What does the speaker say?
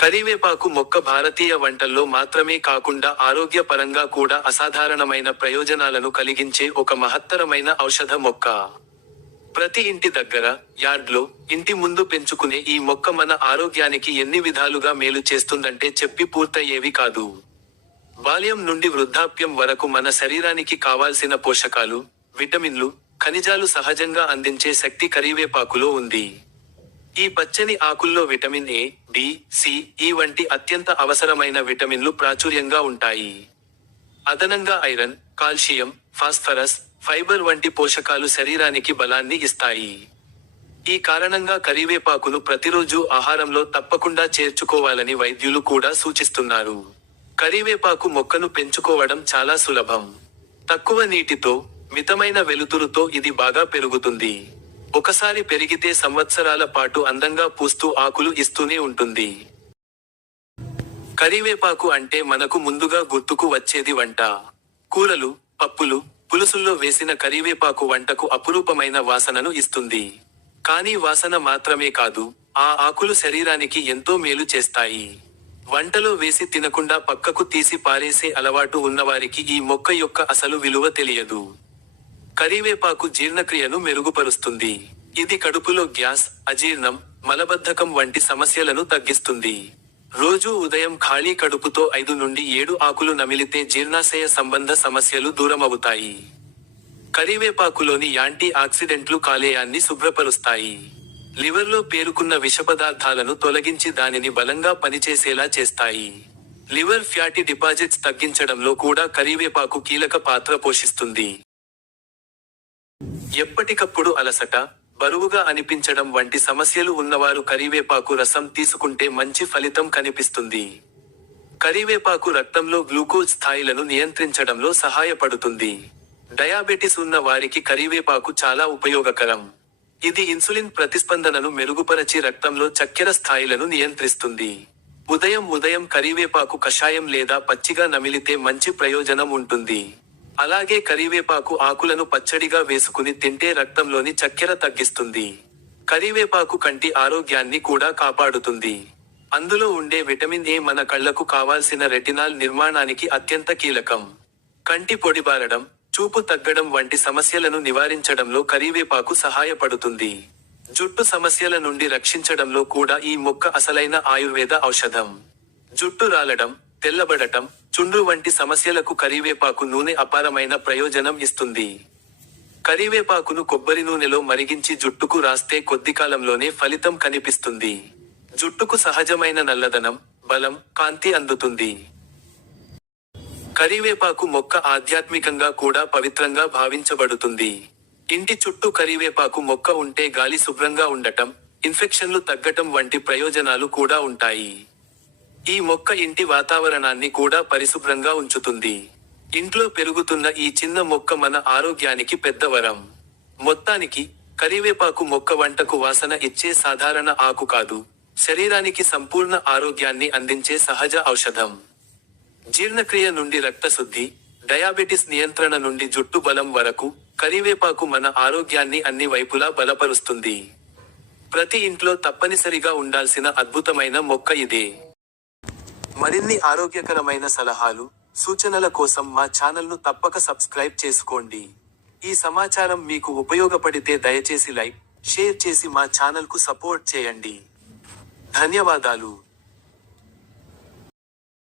కరివేపాకు మొక్క భారతీయ వంటల్లో మాత్రమే కాకుండా ఆరోగ్యపరంగా కూడా అసాధారణమైన ప్రయోజనాలను కలిగించే ఒక మహత్తరమైన ఔషధ మొక్క. ప్రతి ఇంటి దగ్గర యార్డ్లో ఇంటి ముందు పెంచుకునే ఈ మొక్క మన ఆరోగ్యానికి ఎన్ని విధాలుగా మేలు చేస్తుందంటే చెప్పి పూర్తయ్యేవి కాదు. బాల్యం నుండి వృద్ధాప్యం వరకు మన శరీరానికి కావాల్సిన పోషకాలు విటమిన్లు ఖనిజాలు సహజంగా అందించే శక్తి కరివేపాకులో ఉంది. ఈ పచ్చని ఆకుల్లో vitamin A D C E వంటి అత్యంత అవసరమైన విటమిన్లు ప్రాచుర్యంగా ఉంటాయి. అదనంగా ఐరన్ కాల్షియం ఫాస్ఫరస్ ఫైబర్ వంటి పోషకాలు శరీరానికి బలాన్ని ఇస్తాయి. ఈ కారణంగా కరివేపాకును ప్రతిరోజు ఆహారంలో తప్పకుండా చేర్చుకోవాలని వైద్యులు కూడా సూచిస్తున్నారు. కరివేపాకు మొక్కను పెంచుకోవడం చాలా సులభం. తక్కువ నీటితో మితమైన వెలుతురుతో ఇది బాగా పెరుగుతుంది. ఒకసారి పెరిగితే సంవత్సరాల పాటు అందంగా పూస్తూ ఆకులు ఇస్తూనే ఉంటుంది. కరివేపాకు అంటే మనకు ముందుగా గుర్తుకు వచ్చేది వంట. కూరలు పప్పులు పులుసుల్లో వేసిన కరివేపాకు వంటకు అపురూపమైన వాసనను ఇస్తుంది. కానీ వాసన మాత్రమే కాదు ఆ ఆకులు శరీరానికి ఎంతో మేలు చేస్తాయి. వంటలో వేసి తినకుండా పక్కకు తీసి పారేసే అలవాటు ఉన్నవారికి ఈ మొక్క యొక్క అసలు విలువ తెలియదు. కరివేపాకు జీర్ణక్రియను మెరుగుపరుస్తుంది. ఇది కడుపులో గ్యాస్ అజీర్ణం మలబద్ధకం వంటి సమస్యలను తగ్గిస్తుంది. రోజూ ఉదయం ఖాళీ కడుపుతో ఐదు నుండి ఏడు ఆకులు నమిలితే జీర్ణాశయ సంబంధ సమస్యలు దూరమవుతాయి. కరివేపాకులోని యాంటీ ఆక్సిడెంట్లు కాలేయాన్ని శుభ్రపరుస్తాయి. లివర్లో పేరుకున్న విష పదార్థాలను తొలగించి దానిని బలంగా పనిచేసేలా చేస్తాయి. లివర్ ఫ్యాటీ డిపాజిట్స్ తగ్గించడంలో కూడా కరివేపాకు కీలక పాత్ర పోషిస్తుంది. ఎప్పటికప్పుడు అలసట బరువుగా అనిపించడం వంటి సమస్యలు ఉన్నవారు కరివేపాకు రసం తీసుకుంటే మంచి ఫలితం కనిపిస్తుంది. కరివేపాకు రక్తంలో గ్లూకోజ్ స్థాయిలను నియంత్రించడంలో సహాయపడుతుంది. డయాబెటిస్ ఉన్న వారికి కరివేపాకు చాలా ఉపయోగకరం. ఇది ఇన్సులిన్ ప్రతిస్పందనను మెరుగుపరచి రక్తంలో చక్కెర స్థాయిలను నియంత్రిస్తుంది. ఉదయం ఉదయం కరివేపాకు కషాయం లేదా పచ్చిగా నమిలితే మంచి ప్రయోజనం ఉంటుంది. అలాగే కరివేపాకు ఆకులను పచ్చడిగా వేసుకుని తింటే రక్తంలోని చక్కెర తగ్గిస్తుంది. కరివేపాకు కంటి ఆరోగ్యాన్ని కూడా కాపాడుతుంది. అందులో ఉండే విటమిన్ ఏ మన కళ్ళకు కావాల్సిన రెటినాల్ నిర్మాణానికి అత్యంత కీలకం. కంటి పొడిబారడం చూపు తగ్గడం వంటి సమస్యలను నివారించడంలో కరివేపాకు సహాయపడుతుంది. జుట్టు సమస్యల నుండి రక్షించడంలో కూడా ఈ మొక్క అసలైన ఆయుర్వేద ఔషధం. జుట్టు రాలడం తెల్లబడటం చుండ్రు వంటి సమస్యలకు కరివేపాకు నూనె అపారమైన ప్రయోజనం ఇస్తుంది. కరివేపాకును కొబ్బరి నూనెలో మరిగించి జుట్టుకు రాస్తే కొద్ది కాలంలోనే ఫలితం కనిపిస్తుంది. జుట్టుకు సహజమైన నల్లదనం బలం కాంతి అందుతుంది. కరివేపాకు మొక్క ఆధ్యాత్మికంగా కూడా పవిత్రంగా భావించబడుతుంది. ఇంటి చుట్టూ కరివేపాకు మొక్క ఉంటే గాలి శుభ్రంగా ఉండటం ఇన్ఫెక్షన్లు తగ్గటం వంటి ప్రయోజనాలు కూడా ఉంటాయి. ఈ మొక్క ఇంటి వాతావరణాన్ని కూడా పరిశుభ్రంగా ఉంచుతుంది. ఇంట్లో పెరుగుతున్న ఈ చిన్న మొక్క మన ఆరోగ్యానికి పెద్ద వరం మొత్తానికి కరివేపాకు మొక్క వంటకు వాసన ఇచ్చే సాధారణ ఆకు కాదు. శరీరానికి సంపూర్ణ ఆరోగ్యాన్ని అందించే సహజ ఔషధం. జీర్ణక్రియ నుండి రక్తశుద్ధి డయాబెటిస్ నియంత్రణ నుండి జుట్టు బలం వరకు కరివేపాకు మన ఆరోగ్యాన్ని అన్ని వైపులా బలపరుస్తుంది. ప్రతి ఇంట్లో తప్పనిసరిగా ఉండాల్సిన అద్భుతమైన మొక్క ఇదే. మరిన్ని ఆరోగ్యకరమైన సలహాలు సూచనల కోసం మా ఛానల్ను తప్పక సబ్స్క్రైబ్ చేసుకోండి. ఈ సమాచారం మీకు ఉపయోగపడితే దయచేసి లైక్ షేర్ చేసి మా ఛానల్కు సపోర్ట్ చేయండి. ధన్యవాదాలు.